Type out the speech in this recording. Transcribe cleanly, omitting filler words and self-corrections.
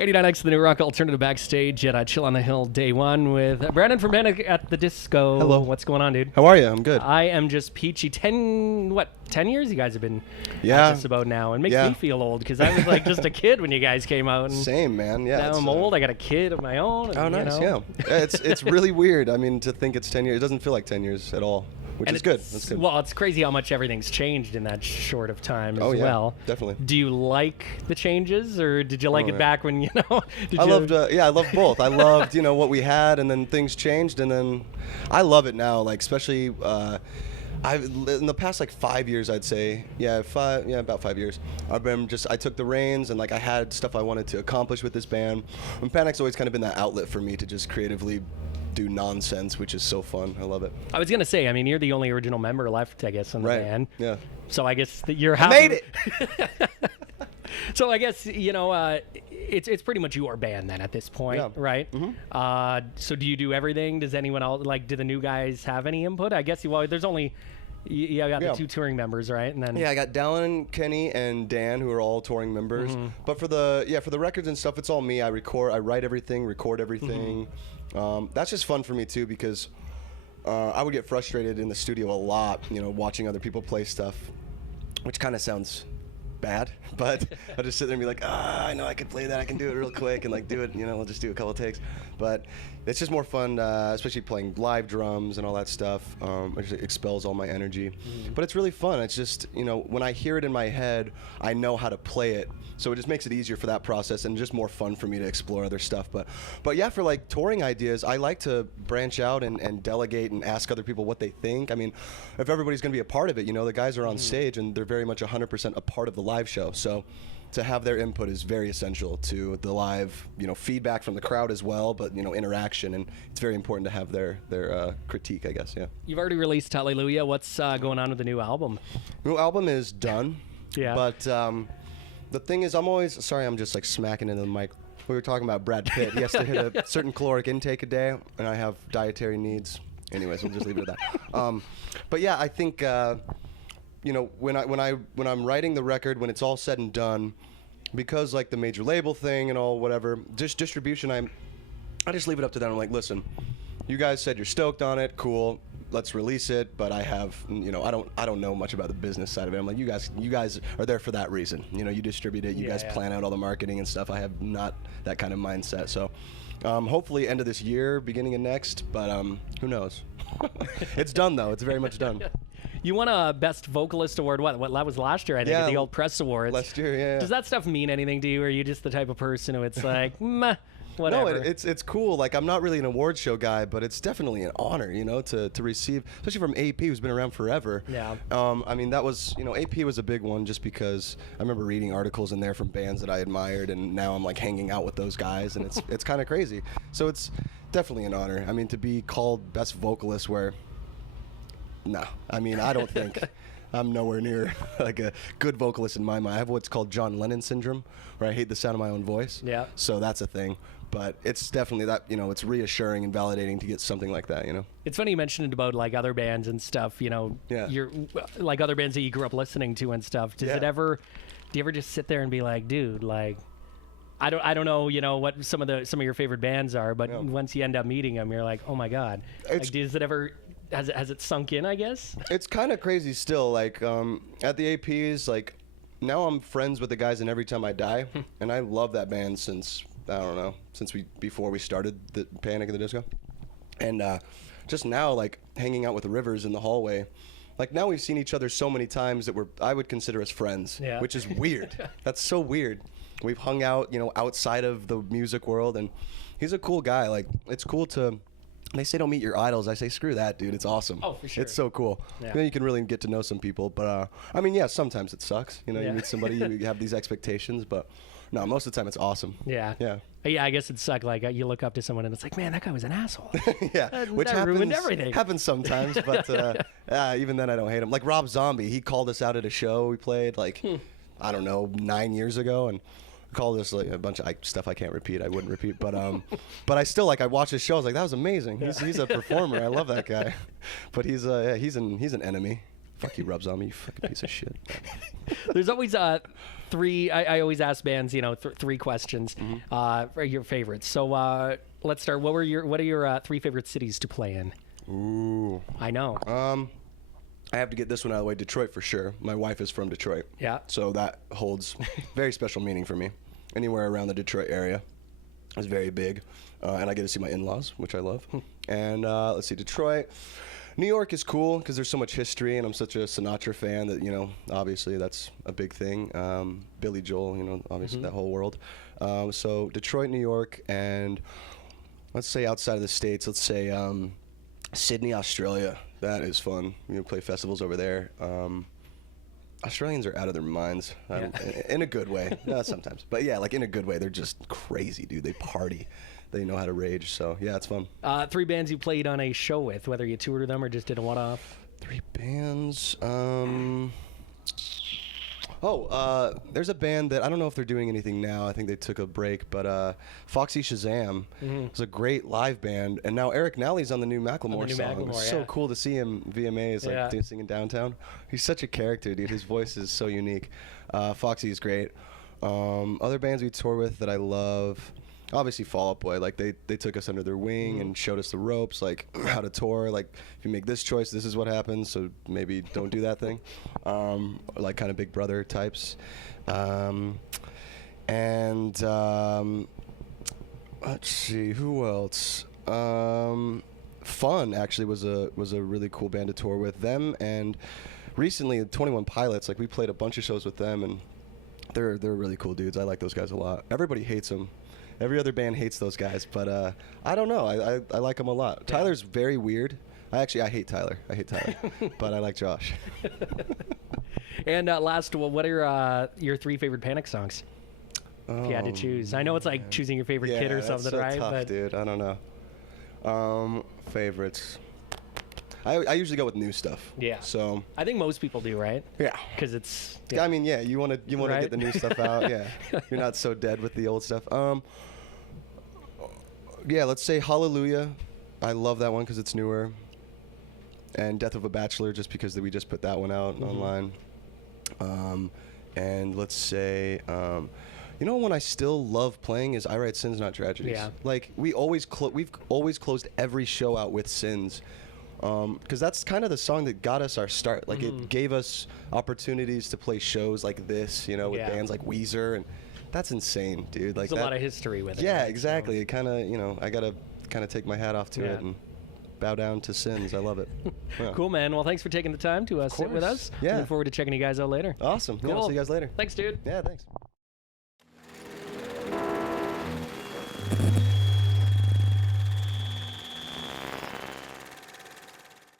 89X, the New Rock Alternative Backstage at Chill on the Hill, day one with Brendon from Panic at the Disco. Hello. What's going on, dude? How are you? I'm good. I am just peachy. 10 years you guys have been Yeah. at this about now. It makes me feel old because I was like just a kid when you guys came out. And Same, man. Yeah. now I'm old. I got a kid of my own. And, Oh, nice. you know. Yeah. It's really weird. I mean, to think it's 10 years. It doesn't feel like 10 years at all, which is good. That's good. Well, it's crazy how much everything's changed in that short of time as Oh, yeah, well. definitely. Do you like the changes, or did you like it back when, you know? I loved both. I loved, what we had, and then things changed, and then I love it now, like, especially in the past, like, 5 years, I'd say, about 5 years, I took the reins, and, like, I had stuff I wanted to accomplish with this band, and Panic's always kind of been that outlet for me to just creatively do nonsense, which is so fun. I love it. I was gonna say, I mean, you're the only original member left, I guess, in the band. Yeah. So I guess that you're happy. I made it. So I guess it's pretty much your band then at this point, right? Mm-hmm. So do you do everything? Does anyone else do the new guys have any input? I guess there's only you got the two touring members, right? And then I got Dallin, Kenny, and Dan, who are all touring members. Mm-hmm. But for the records and stuff, it's all me. I write everything, record everything. Mm-hmm. That's just fun for me too, because I would get frustrated in the studio a lot, watching other people play stuff, which kind of sounds bad, but I'll just sit there and be like, I know I could play that, I can do it real quick, and like do it, we'll just do a couple of takes. But it's just more fun, especially playing live drums and all that stuff. It just expels all my energy. But it's really fun. It's just, when I hear it in my head, I know how to play it. So it just makes it easier for that process and just more fun for me to explore other stuff. But yeah, for like touring ideas, I like to branch out and delegate and ask other people what they think. I mean, if everybody's going to be a part of it, the guys are on stage and they're very much 100% a part of the live show. So to have their input is very essential to the live, feedback from the crowd as well, but, interaction. And it's very important to have their critique, I guess, yeah. You've already released Hallelujah. What's going on with the new album? New album is done. Yeah. But the thing is, I'm just like smacking into the mic. We were talking about Brad Pitt. He has to hit a certain caloric intake a day, and I have dietary needs. Anyways, we'll just leave it at that. But yeah, I think when I'm writing the record, when it's all said and done, because like the major label thing and all whatever, just distribution, I just leave it up to them. I'm like, listen, you guys said you're stoked on it, cool. Let's release it, but I have, I don't know much about the business side of it. I'm like, you guys are there for that reason. You distribute it, you guys plan out all the marketing and stuff. I have not that kind of mindset. So hopefully end of this year, beginning of next, but who knows? It's done though. It's very much done. You won a Best Vocalist award, what that was last year, I think, at the old Press Awards. Last year, yeah. Does that stuff mean anything to you, or are you just the type of person who it's like, meh? Whatever. No, it's cool. Like, I'm not really an award show guy, but it's definitely an honor, to receive, especially from AP, who's been around forever. Yeah. I mean, that was, AP was a big one just because I remember reading articles in there from bands that I admired, and now I'm like hanging out with those guys, and it's kind of crazy. So it's definitely an honor. I mean, to be called Best Vocalist, I don't think I'm nowhere near like a good vocalist in my mind. I have what's called John Lennon syndrome, where I hate the sound of my own voice. Yeah. So that's a thing. But it's definitely that, it's reassuring and validating to get something like that, It's funny you mentioned about like other bands and stuff, you're like other bands that you grew up listening to and stuff. Do you ever just sit there and be like, dude, like, I don't know, what some of your favorite bands are, but once you end up meeting them, you're like, oh my God. Has it sunk in, I guess? It's kind of crazy still. Like, at the APs, like, now I'm friends with the guys in Every Time I Die, and I love that band since before we started the Panic at the Disco. And just now, like, hanging out with the Rivers in the hallway, like, now we've seen each other so many times that I would consider us friends, which is weird. That's so weird. We've hung out, outside of the music world, and he's a cool guy. Like, it's cool to... They say don't meet your idols. I say screw that, dude. It's awesome. Oh, for sure. It's so cool. Yeah. Then you can really get to know some people. But sometimes it sucks. You meet somebody, you have these expectations. But no, most of the time it's awesome. Yeah. Yeah. Yeah, I guess it sucked. Like, you look up to someone and it's like, man, that guy was an asshole. Yeah, which ruined everything. Happens sometimes. But even then, I don't hate him. Like Rob Zombie, he called us out at a show we played I don't know, 9 years ago, and called us like a bunch of stuff I can't repeat. I wouldn't repeat, but I still I watched his show. I was like, that was amazing. He's a performer. I love that guy. But he's an enemy. Fuck, he rubs on me, you fucking piece of shit. There's always three. I always ask bands, three questions. For your favorites. So let's start. What are your three favorite cities to play in? Ooh. I know. I have to get this one out of the way. Detroit for sure. My wife is from Detroit. Yeah. So that holds very special meaning for me. Anywhere around the Detroit area is very big. And I get to see my in-laws, which I love. And let's see, Detroit. New York is cool because there's so much history, and I'm such a Sinatra fan that, obviously that's a big thing. Billy Joel, obviously that whole world. So Detroit, New York, and let's say outside of the States, let's say Sydney, Australia. That is fun. Play festivals over there. Australians are out of their minds in a good way. Sometimes. But yeah, like in a good way. They're just crazy, dude. They party. They know how to rage. So yeah, it's fun. Three bands you played on a show with, whether you toured them or just did a one-off. Three bands. There's a band that I don't know if they're doing anything now. I think they took a break, but Foxy Shazam was a great live band, and now Eric Nally's on the new Macklemore song. It's so cool to see him VMAs singing downtown. He's such a character, dude. His voice is so unique. Foxy is great. Other bands we tour with that I love. Obviously Fall Out Boy, like they took us under their wing and showed us the ropes, like how to tour, like if you make this choice, this is what happens, so maybe don't do that thing. Like kind of Big Brother types. Let's see, who else? Fun actually was a really cool band to tour with. Them, and recently 21 Pilots, like we played a bunch of shows with them, and they're really cool dudes. I like those guys a lot. Everybody hates them. Every other band hates those guys, but I don't know. I like them a lot. Yeah. Tyler's very weird. I hate Tyler. But I like Josh. And last, what are your three favorite Panic songs? If you had to choose. I know it's like choosing your favorite kid or something, so right? Tough, dude. I don't know. Favorites. I usually go with new stuff. Yeah. So I think most people do, right? Yeah. Because it's. Yeah. I mean, yeah. You want to get the new stuff out. Yeah. You're not so dead with the old stuff. Yeah. Let's say Hallelujah. I love that one because it's newer. And Death of a Bachelor, just because we just put that one out online. And let's say. One I still love playing is I Write Sins, Not Tragedies. Yeah. Like we've always closed every show out with Sins. Because that's kind of the song that got us our start. Like it gave us opportunities to play shows like this, with bands like Weezer, and that's insane, dude. Like there's a lot of history with it. Yeah, right? exactly. So. It kind of, I gotta kind of take my hat off to it and bow down to Sins. I love it. Yeah. Cool, man. Well, thanks for taking the time to sit with us. Yeah. Look forward to checking you guys out later. Awesome. Cool. Yeah, I'll see you guys later. Thanks, dude. Yeah, thanks.